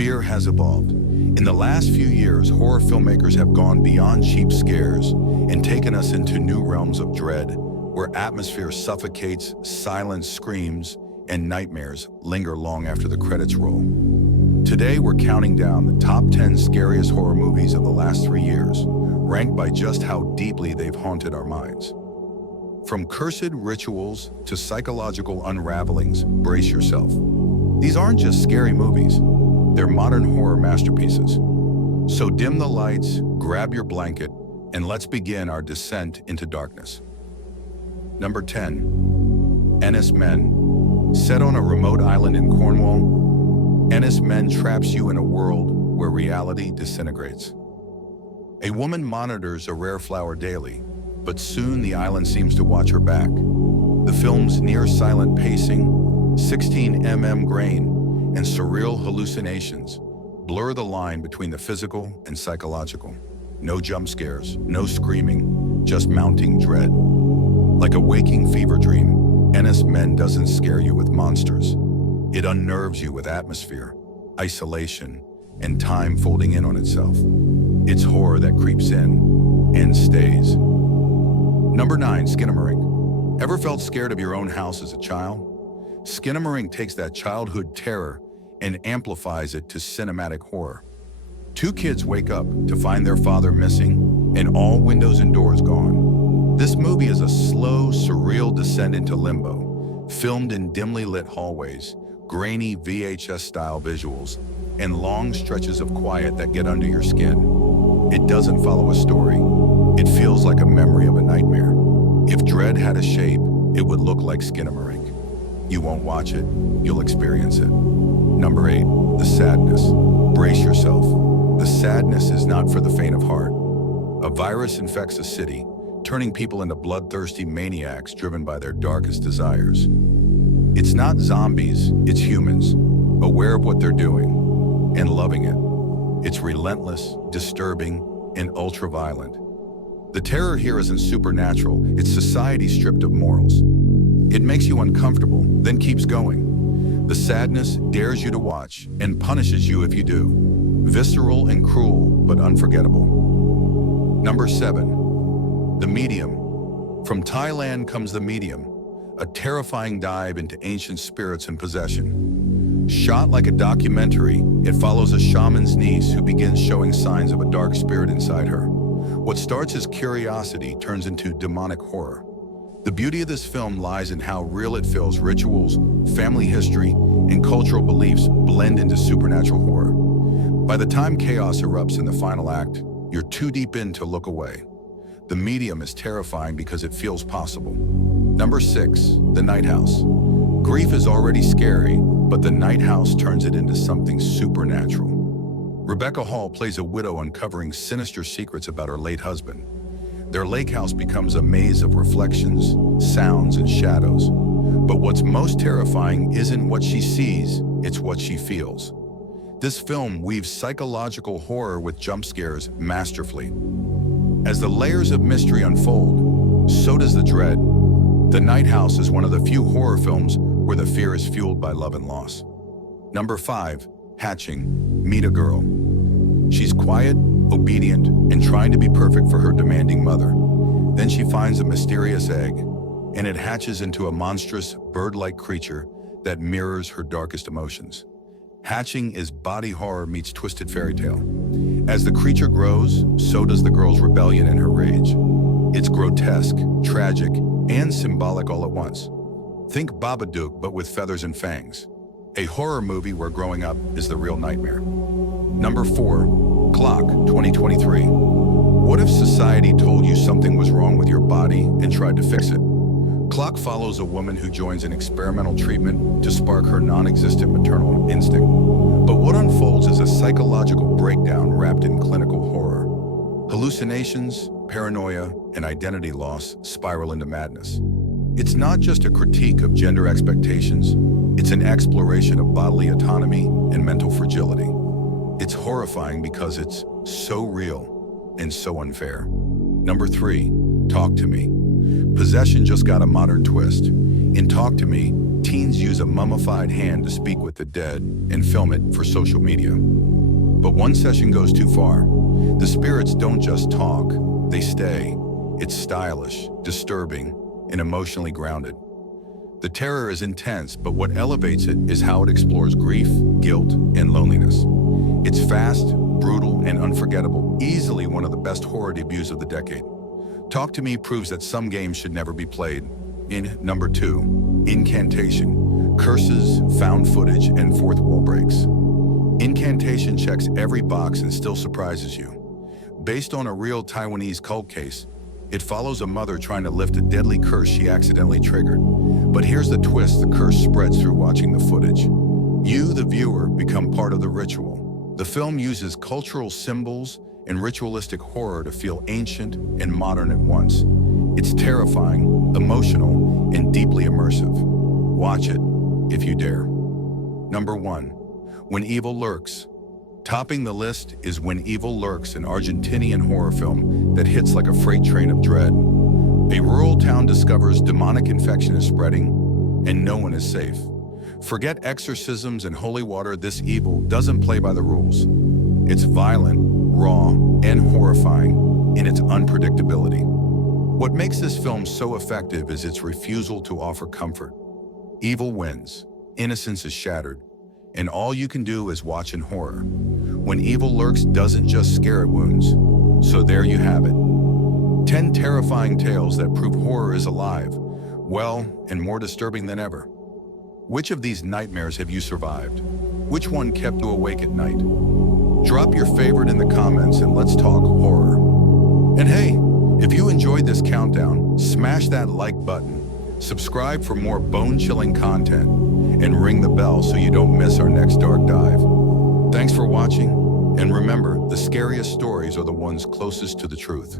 Fear has evolved. In the last few years, horror filmmakers have gone beyond cheap scares and taken us into new realms of dread, where atmosphere suffocates, silence screams, and nightmares linger long after the credits roll. Today, we're counting down the top 10 scariest horror movies of the last 3 years, ranked by just how deeply they've haunted our minds. From cursed rituals to psychological unravelings, brace yourself. These aren't just scary movies, they're modern horror masterpieces. So dim the lights, grab your blanket, and let's begin our descent into darkness. Number 10. Ennis Men. Set on a remote island in Cornwall, Ennis Men traps you in a world where reality disintegrates. A woman monitors a rare flower daily, but soon the island seems to watch her back. The film's near-silent pacing, 16 mm grain, and surreal hallucinations blur the line between the physical and psychological. No jump scares, no screaming, just mounting dread. Like a waking fever dream, Ennis Men doesn't scare you with monsters. It unnerves you with atmosphere, isolation, and time folding in on itself. It's horror that creeps in and stays. Number 9, Skinamarink. Ever felt scared of your own house as a child? Skinamarink takes that childhood terror and amplifies it to cinematic horror. Two kids wake up to find their father missing and all windows and doors gone. This movie is a slow, surreal descent into limbo, filmed in dimly lit hallways, grainy VHS-style visuals, and long stretches of quiet that get under your skin. It doesn't follow a story. It feels like a memory of a nightmare. If dread had a shape, it would look like Skinamarink. You won't watch it, you'll experience it. Number 8, The Sadness. Brace yourself. The sadness is not for the faint of heart. A virus infects a city, turning people into bloodthirsty maniacs driven by their darkest desires. It's not zombies, it's humans, aware of what they're doing and loving it. It's relentless, disturbing, and ultra-violent. The terror here isn't supernatural, it's society stripped of morals. It makes you uncomfortable, then keeps going. The sadness dares you to watch and punishes you if you do. Visceral and cruel, but unforgettable. Number 7. The Medium. From Thailand comes The Medium, a terrifying dive into ancient spirits and possession. Shot like a documentary, it follows a shaman's niece who begins showing signs of a dark spirit inside her. What starts as curiosity turns into demonic horror. The beauty of this film lies in how real it feels. Rituals, family history, and cultural beliefs blend into supernatural horror. By the time chaos erupts in the final act, you're too deep in to look away. The Medium is terrifying because it feels possible. Number 6, The Night House. Grief is already scary, but The Night House turns it into something supernatural. Rebecca Hall plays a widow uncovering sinister secrets about her late husband. Their lake house becomes a maze of reflections, sounds, and shadows. But what's most terrifying isn't what she sees, it's what she feels. This film weaves psychological horror with jump scares masterfully. As the layers of mystery unfold, so does the dread. The Night House is one of the few horror films where the fear is fueled by love and loss. Number 5, Hatching. Meet a girl. She's quiet, obedient, and trying to be perfect for her demanding mother. Then she finds a mysterious egg, and it hatches into a monstrous, bird-like creature that mirrors her darkest emotions. Hatching is body horror meets twisted fairy tale. As the creature grows, so does the girl's rebellion and her rage. It's grotesque, tragic, and symbolic all at once. Think Babadook, but with feathers and fangs. A horror movie where growing up is the real nightmare. Number 4, Clock, 2023. What if society told you something was wrong with your body and tried to fix it? Clock follows a woman who joins an experimental treatment to spark her non-existent maternal instinct. But what unfolds is a psychological breakdown wrapped in clinical horror. Hallucinations, paranoia, and identity loss spiral into madness. It's not just a critique of gender expectations, it's an exploration of bodily autonomy and mental fragility. It's horrifying because it's so real and so unfair. Number 3, Talk to Me. Possession just got a modern twist. In Talk to Me, teens use a mummified hand to speak with the dead and film it for social media. But one session goes too far. The spirits don't just talk, they stay. It's stylish, disturbing, and emotionally grounded. The terror is intense, but what elevates it is how it explores grief, guilt, and loneliness. It's fast, brutal, and unforgettable, easily one of the best horror debuts of the decade. Talk to Me proves that some games should never be played. In number 2, Incantation, curses, found footage, and fourth wall breaks. Incantation checks every box and still surprises you. Based on a real Taiwanese cult case, it follows a mother trying to lift a deadly curse she accidentally triggered. But here's the twist: the curse spreads through watching the footage. You, the viewer, become part of the ritual. The film uses cultural symbols and ritualistic horror to feel ancient and modern at once. It's terrifying, emotional, and deeply immersive. Watch it, if you dare. Number 1, When Evil Lurks. Topping the list is When Evil Lurks, an Argentinian horror film that hits like a freight train of dread. A rural town discovers demonic infection is spreading, and no one is safe. Forget exorcisms and holy water, this evil doesn't play by the rules. It's violent, raw, and horrifying in its unpredictability. What makes this film so effective is its refusal to offer comfort. Evil wins, innocence is shattered, and all you can do is watch in horror. When Evil Lurks doesn't just scare at wounds. So there you have it. 10 terrifying tales that prove horror is alive, well, and more disturbing than ever. Which of these nightmares have you survived? Which one kept you awake at night? Drop your favorite in the comments and let's talk horror. And hey, if you enjoyed this countdown, smash that like button, subscribe for more bone-chilling content, and ring the bell so you don't miss our next dark dive. Thanks for watching, and remember, the scariest stories are the ones closest to the truth.